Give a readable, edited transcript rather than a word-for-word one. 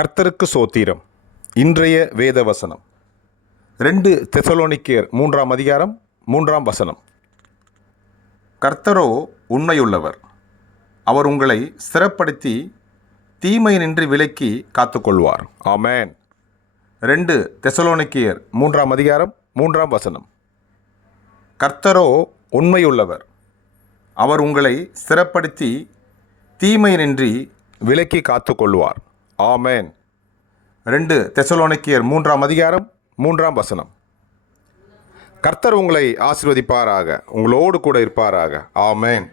கர்த்தருக்கு சோத்திரம். இன்றைய வேத வசனம் 2 தெசலோனிக்கேயர் 3ஆம் அதிகாரம் 3ஆம் வசனம். கர்த்தரோ உண்மையுள்ளவர், அவர் உங்களை ஸ்திரப்படுத்தி தீமையினின்று விலக்கி காத்துக்கொள்வார். ஆமென். 2 தெசலோனிக்கேயர் 3ஆம் அதிகாரம் 3ஆம் வசனம். கர்த்தரோ உண்மையுள்ளவர், அவர் உங்களை ஸ்திரப்படுத்தி தீமையினின்றி விலக்கி காத்துக்கொள்வார். ஆமென். 2 தெசலோனிக்கேயர் 3ஆம் அதிகாரம் 3ஆம் வசனம். கர்த்தர் உங்களை ஆசீர்வதிப்பாராக, உங்களோடு கூட இருப்பாராக. ஆமென்.